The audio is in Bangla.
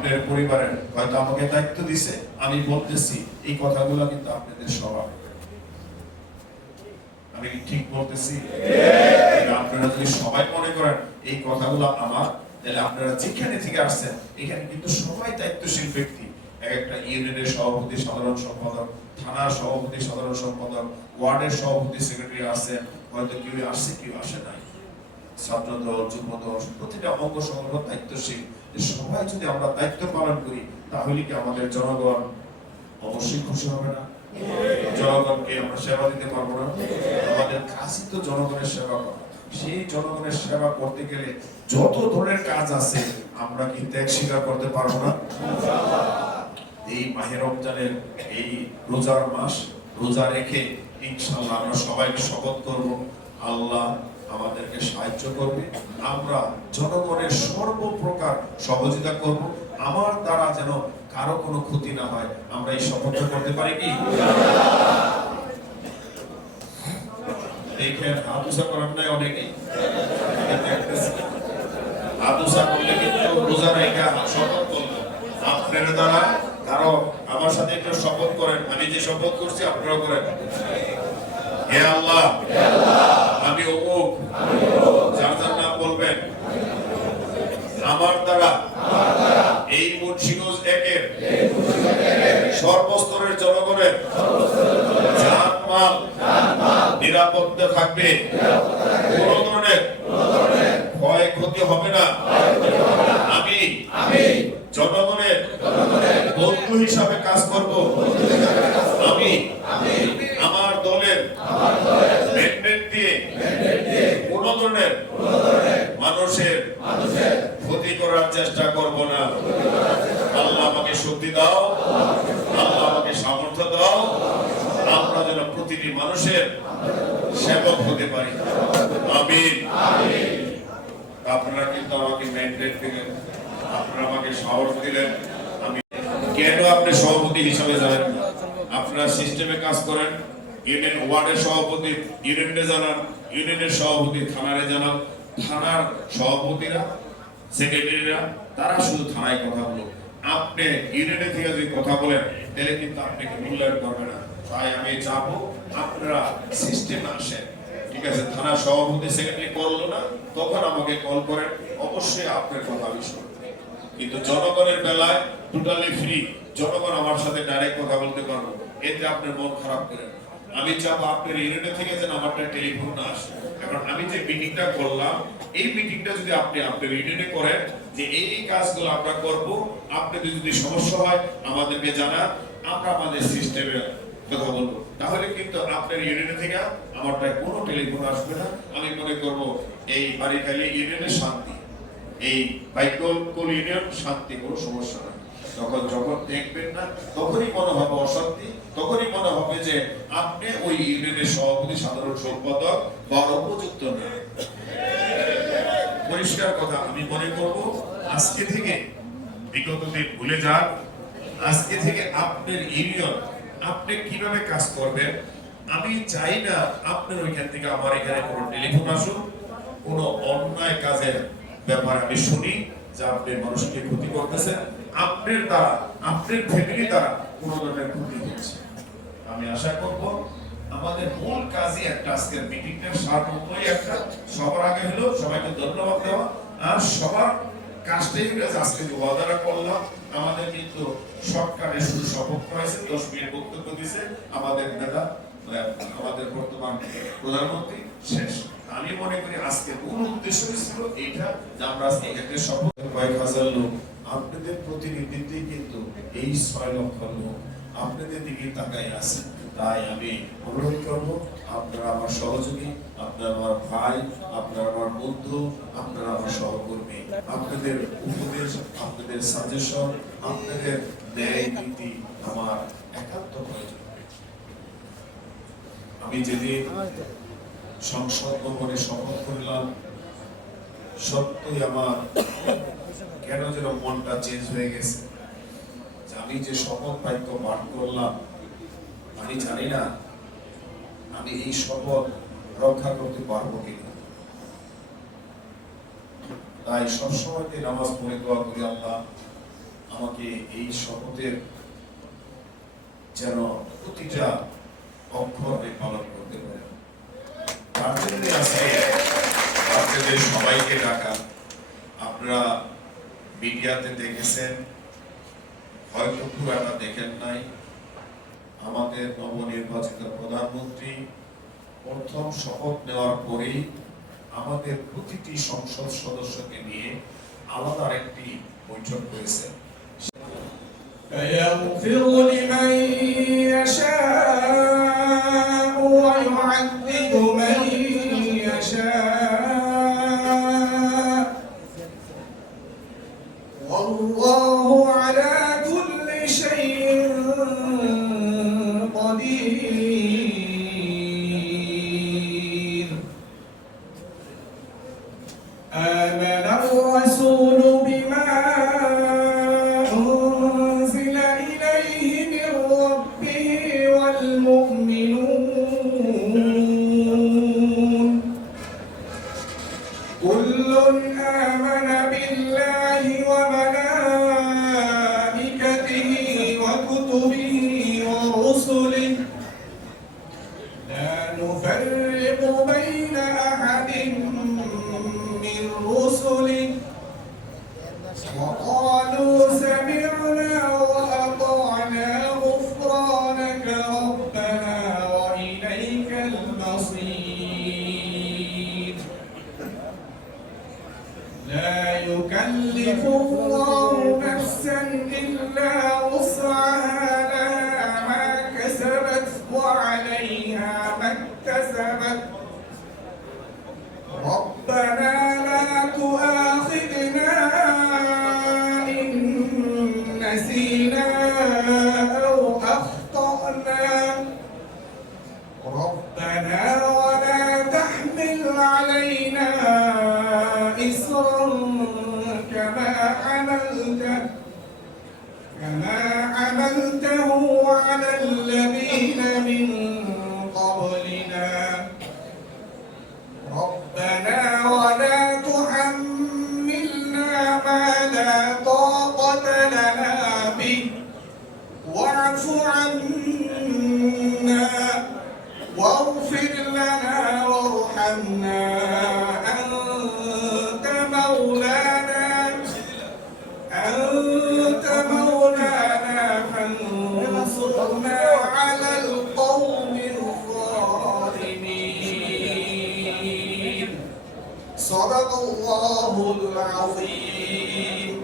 আপনার পরিবারের হয়তো আমাকে দায়িত্ব দিছে, আমি বলতেছি এই কথাগুলো কিন্তু আপনাদের স্বভাব। আমি ঠিক বলতেছি? আপনারা যদি সবাই মনে করেন এই কথাগুলো আমার, তাহলে আপনারা যেখানে থেকে আসছেন এখানে কিন্তু সবাই দায়িত্বশীল ব্যক্তি। একটা ইউনিয়নের সভাপতি, সাধারণ সম্পাদক, থানার সভাপতি, সাধারণ সম্পাদক, ওয়ার্ডের সভাপতি, সেক্রেটারি আছেন, হয়তো কেউ আসছে কেউ আসে নাই, ছাত্রদল, যুবদল, প্রতিটা অঙ্গ সংগঠন দায়িত্বশীল। সবাই যদি আমরা দায়িত্ব পালন করি তাহলে কি আমাদের জনগণ অবশ্যই খুশি হবে না? জনগণকে আমরা সেবা দিতে পারবো না? আমাদের কাজই তো জনগণের সেবা করা। সেই জনগণের সেবা করতে গেলে যত ধরনের কাজ আছে আমরা কি ত্যাগ স্বীকার করতে পারবো না? এই মাহে রমজানের এই রোজার মাস, রোজা রেখে ইনশাআল্লাহ আমরা সবাইকে শপথ করব, আল্লাহ আমাদেরকে সাহায্য করবে, আমরা জনগণের সর্বপ্রকার সহযোগিতা করব, আমার দ্বারা যেন কারো কোনো ক্ষতি না হয়। আমরা এই শপথটা করতে পারি কি? দেখেন আদুসা করার নাই অনেকেই, আদুসা করলে কিন্তু রোজা রেখে শপথ করবো আপনার দ্বারা কারো। আমার সাথে একটু শপথ করেন, আমি যে শপথ করছি আপনারাও করেন। হে আল্লাহ, আমি অমুক, যার যার নাম বলবেন, আমার দ্বারা এই মুন্সিগঞ্জ একের সর্বস্তরের জনগণের জান-মাল নিরাপদে থাকবে, কোন ধরনের ক্ষয়ক্ষতি হবে না। আমি জনগণের বন্ধু হিসাবে কাজ করব। আমি আমার দলের ম্যান্ডেট দিয়ে কোন ধরনের মানুষের ক্ষতি করার চেষ্টা করব না। আল্লাহ আমাকে শক্তি দাও, আল্লাহ আমাকে সামর্থ্য দাও, আমরা যেন প্রতিটি মানুষের সেবক হতে পারি। আমিন। আপনারা কিন্তু আমাকে ম্যান্ডেট দিলেন, আপনারা আমাকে সাহস দিলেন। আমি কেন আপনি সভাপতি হিসাবে জানেন না? আপনারা সিস্টেমে কাজ করেন। ইউনিয়ন ওয়ার্ডের সভাপতি ইউনিয়নে জানান, ইউনিয়নের সভাপতি থানারে জানান, থানার সভাপতিরা, সেক্রেটারিরা তারা শুধু থানায় কথা বলো। আপনি ইউনিয়নে থেকে যদি কথা বলেন তাহলে কিন্তু আপনাকে মূল্যায়ন করবে না। তাই আমি চাবো আপনারা সিস্টেমে আসেন। ঠিক আছে, থানার সভাপতি সেক্রেটারি করলো না, তখন আমাকে কল করেন, অবশ্যই আপনার কথা আমি শুনবো। কিন্তু জনগণের বেলায় টোটালি ফ্রি, জনগণ আমার সাথে ডাইরেক্ট কথা বলতে পারবো, এতে আপনার মন খারাপ করেন। আমি চাবো আপনার ইউনিয়নে থেকে যেন আমারটা টেলিফোন না আসে। এখন আমি যে মিটিংটা করলাম, এই মিটিংটা যদি আপনি আপনার ইউনিয়নে করেন যে এই কাজগুলো আমরা করব, আপনাদের যদি সমস্যা হয় আমাদেরকে জানান, আমরা আমাদের সিস্টেমে কথা বলবো, তাহলে কিন্তু আপনার ইউনিয়নে থেকে আমারটা কোনো টেলিফোন আসবে না। আমি মনে করব এই বাড়িখালী ইউনিয়নের শান্তি, এই বাইকল ইউনিয়ন শান্তি, কোনো সমস্যা নাই। যখন দেখবেন না তখনই মনে হবে অশান্তি, তখনই মনে হবে যে আপনি ওই ইউনিয়নের সভাপতি, সাধারণ সম্পাদক বা উপযুক্ত না। পরিষ্কার কথা। আমি মনে করব আজকে থেকে বিগত দিন ভুলে যান, আজকে থেকে আপনার ইউনিয়ন আপনি কিভাবে কাজ করবেন। আমি চাই না আপনার ওইখান থেকে আমার এখানে কোনো টেলিফোন আসুক, কোনো অন্যায় কাজের ব্যাপারে আমি শুনি যে আপনি মানুষকে ক্ষতি করতেছেন, আপনার দ্বারা, আপনার ফ্যামিলি দ্বারা কোনো ধরনের ক্ষতি হচ্ছে। আমি আশা করব আমাদের মূল কাজই একটা, আজকের মিটিংটার সারমর্মই একটা, সবার আগে হলো সবাইকে ধন্যবাদ দেওয়া, আর সবার কাজটাই আজকে যে ওয়াদাটা করলাম। আমাদের কিন্তু সরকারে শুধু শপথ করাইছে, 10 মিনিট বক্তব্য দিয়েছে আমাদের নেতা, আমাদের বর্তমান প্রধানমন্ত্রী, শেষ। আমি মনে করি আজকে মূল উদ্দেশ্য ছিল এইটা যে আমরা আজকে এখানে শপথ, কয়েক হাজার লোক আপনাদের প্রতিনিধিত্বেই কিন্তু এই 6 লক্ষ লোক আপনাদের দিকে তাকায় আছে। তাই আমি অনুরোধ করব, আপনারা আমার সহযোগী, আপনারা আমার ভাই, আপনারা আমার বন্ধু, আপনারা আমার সহকর্মী, আপনাদের উপদেশ, আপনাদের সাজেশন, আপনাদের ন্যায় নীতি আমার একান্ত প্রয়োজন। আমি যেদিন সংসদ ভবনে শপথ করলাম, সত্যই আমার কেন যেন মনটা চেঞ্জ হয়ে গেছে। আমি যে শপথ বাক্য পাঠ করলাম, আমি জানি না আমি এই শপথ রক্ষা করতে পারবো কিনা। তাই সবসময় নামাজ পড়ে দোয়া করি, আল্লাহ আমাকে এই শপথের যেন প্রতিটা অক্ষর আমি পালন করতে পারি। তার জন্য আজকে আপনাদের সবাইকে ডাকা। আপনারা মিডিয়াতে দেখেছেন, হয়তো খুব একটা দেখেন নাই, আমাদের নবনির্বাচিত প্রধানমন্ত্রী প্রথম শপথ নেওয়ার পরেই আমাদের প্রতিটি সংসদ সদস্যকে নিয়ে আলাদা একটি বৈঠক করেছেন। فيغفر لمن يشاء ويعذب من يشاء والله على كل شيء قدير. آمن الرسول بما أنزل إليه من ربه والمؤمنون كل آمن بالله وملائكته وكتبه ورسله لا نفرق بين أحد من رسله وقالوا سمعنا وأطعنا غفرانك ربنا وإليك المصير. لا يكلف الله نفسا إلا وسعها لها ما كسبت وعليها ما اكتسبت ربنا لا تؤاخذنا إن نسينا أو أخطأنا ربنا ولا تحمل علينا إصرا كما حملته على الذين من قبلنا ربنا ولا تحملنا ما لا طاقة لنا به واعف عنا واغفر لنا وارحمنا أنت مولانا فانصرنا على القوم الظالمين. صدق الله العظيم.